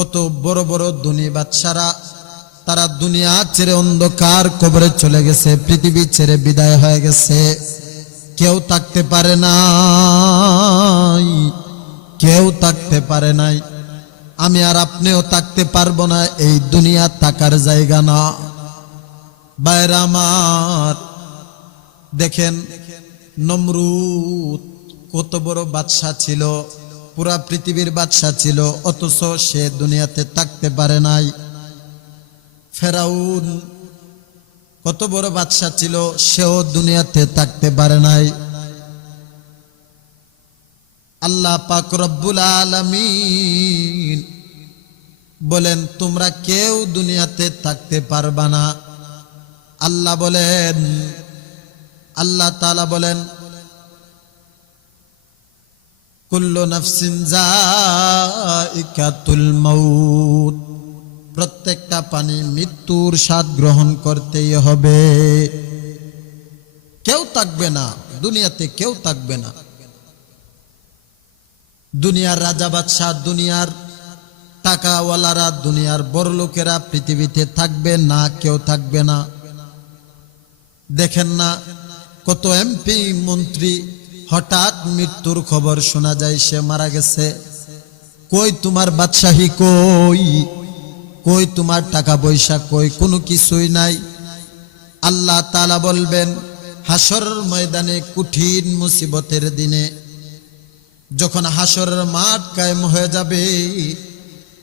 কত বড় বড় দুনি বাচ্চারা, তারা দুনিয়া ছেড়ে অন্ধকার কবরে চলে গেছে, পৃথিবী ছেড়ে বিদায় হয়ে গেছে। কেউ থাকতে পারে নাই, কেউ থাকতে পারে নাই। আমি আর আপনিও থাকতে পারব না, এই দুনিয়া থাকার জায়গা না। বাইরে আমার, দেখেন, নমরুদ কত বড় বাদশা ছিল। পুরা পৃথিবীর বাদশা ছিল, অথচ সে দুনিয়াতে থাকতে পারে নাই। ফেরাউন কত বড় বাদশা ছিল, সেও দুনিয়াতে থাকতে পারে নাই। আল্লাহ পাক রব্বুল আলামিন বলেন, তোমরা কেউ দুনিয়াতে থাকতে পারবা না। আল্লাহ বলেন, আল্লাহ তাআলা বলেন কুল্লু নাফসিন মাউত। প্রত্যেকটা পানি মৃত্যুর স্বাদ গ্রহণ করতেই হবে। কেউ থাকবে না, দুনিয়াতে কেউ থাকবে না। দুনিয়ার রাজা বাদশাহ, দুনিয়ার টাকাওয়ালারা, দুনিয়ার বড় লোকেরা পৃথিবীতে থাকবে না, কেউ থাকবে না। দেখেন না, কত এমপি, মন্ত্রী হঠাৎ মৃত্যুর খবর শোনা যায়, সে মারা গেছে। কই তোমার বাদশাহী কই? কই তোমার টাকা পয়সা কই? কোনো কিছুই নাই। আল্লাহ তালা বলবেন হাসর ময়দানে কঠিন মুসিবতের দিনে যখন হাসরের মাঠ কায়েম হয়ে যাবে,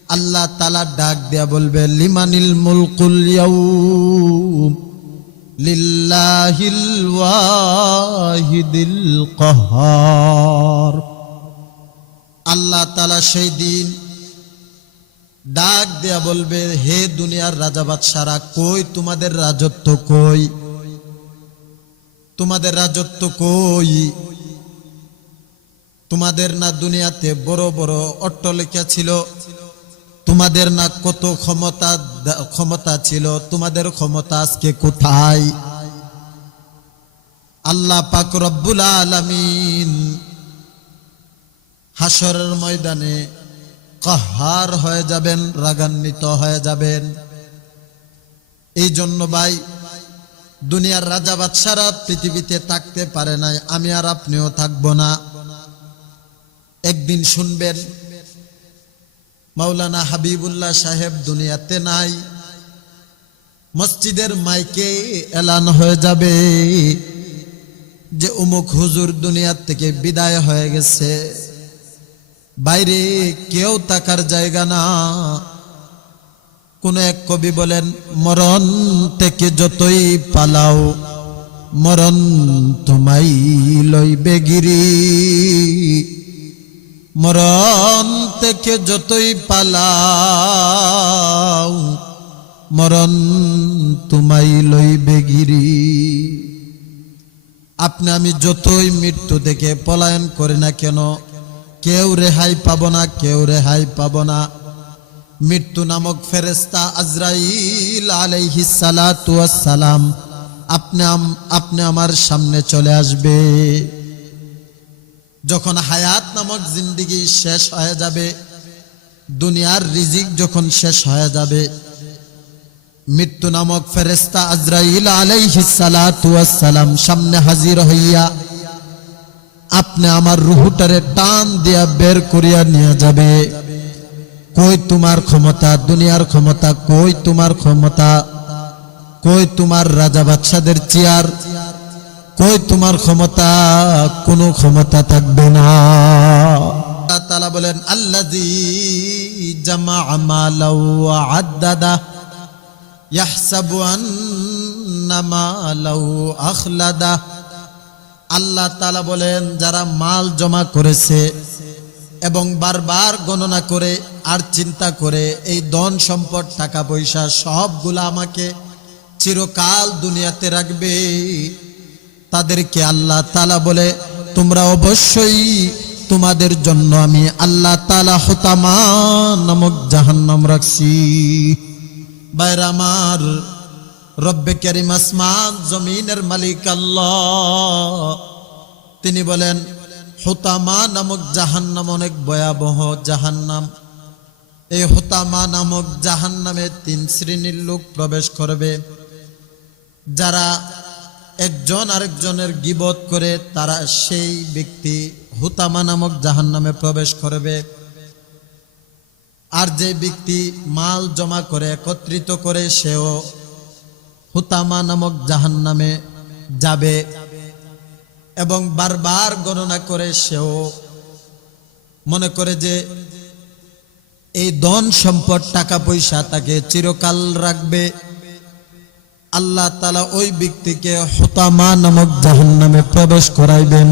আল্লাহ তালা ডাক দেয়া বলবে, লিমানিল মুলকুল ইয়াউম। লিল্লাহিল ওয়াহিদিল কহার। আল্লাহ তালা সেই দিন ডাক দেয়া বলবে, হে দুনিয়ার রাজা বাদশারা, কই তোমাদের রাজত্ব কই? তোমাদের রাজত্ব কই? তোমাদের না দুনিয়াতে বড় বড় অট্টলিকা ছিল তোমাদের না কত ক্ষমতা ক্ষমতা ছিল? তোমাদের ক্ষমতা আজকে কোথায়? আল্লাহ পাক রব্বুল আলামিন হাসরের ময়দানে কাহার হয়ে যাবেন, রাগান্বিত হয়ে যাবেন। এই জন্য ভাই, দুনিয়ার রাজা বাদশারা পৃথিবীতে থাকতে পারে নাই, আমি আর আপনিও থাকব না। একদিন শুনবেন মাওলানা হাবিবুল্লাহ সাহেব দুনিয়াতে নাই। মসজিদের মাইকে এলান হয়ে যাবে যে উমুক হুজুর দুনিয়ার থেকে বিদায় হয়ে গেছে। বাইরে কেউ তাকার জায়গা না। কোন এক কবি বলেন, মরণ থেকে যতই পালাও, মরণ তোমাই লইবে গিরি। মরণ থেকে যতই পালাও, মরণ তোমাই লইবে গিরি। আপনি আমি যতই মৃত্যু থেকে পলায়ন করি না কেন, কেউ রেহাই পাব না, কেউ রেহাই পাব না। মৃত্যু নামক ফেরেস্তা আজরাইল আলাইহি সালাম আপনি আপনি আমার সামনে চলে আসবে। যখন হায়াত নামক জিন্দিগি শেষ হয়ে যাবে, দুনিয়ার রিজিক যখন শেষ হয়ে যাবে, মৃত্যু নামক ফেরেস্তা আজরাইল আলাইহি সালাতু সালাম সামনে হাজির হইয়া আপনি আমার রুহুটারে টান দিয়া বের করিয়া নিয়ে যাবে। কই তোমার ক্ষমতা? দুনিয়ার ক্ষমতা? কই তোমার ক্ষমতা? কই তোমার রাজা বাদশাদের চেয়ার? কই তোমার ক্ষমতা? কোনো ক্ষমতা থাকবে না। তাআলা বলেন, আল্লাযী জামা মালাউ ওয়া আদ্দাদা ইয়াহসাবু আন্না মালাউ আখলাদা। আল্লাহ তাআলা বলেন, যারা মাল জমা করেছে এবং বারবার গণনা করে আর চিন্তা করে, এই ধন সম্পদ, টাকা পয়সা সবগুলো আমাকে চিরকাল দুনিয়াতে রাখবে। তাদেরকে আল্লাহ তালা বলে, তোমরা অবশ্যই তোমাদের জন্য আমি আল্লাহ তালা হতামা নামক জাহান্নাম রাখছি। বাইর আমার রব্বে করিম আসমান জমিনের মালিক আল্লাহ। তিনি বলেন, হোতামা নামক জাহান্নাম অনেক ভয়াবহ জাহান্নাম। এই হোতামা নামক জাহান নামে তিন শ্রেণির লোক প্রবেশ করবে। যারা একজন আরেকজনের গিবত করে তারা সেই ব্যক্তি হুতামা নামক জাহান নামে প্রবেশ করবে। আর যে ব্যক্তি মাল জমা করে, একত্রিত করে, সেও হুতামা নামক জাহান নামে যাবে এবং বারবার গণনা করে সেও মনে করে যে এই ধন সম্পদ, টাকা পয়সা তাকে চিরকাল রাখবে। আল্লাহ তালা ওই ব্যক্তিকে হতামা নামক জাহান নামে প্রবেশ করাইবেন।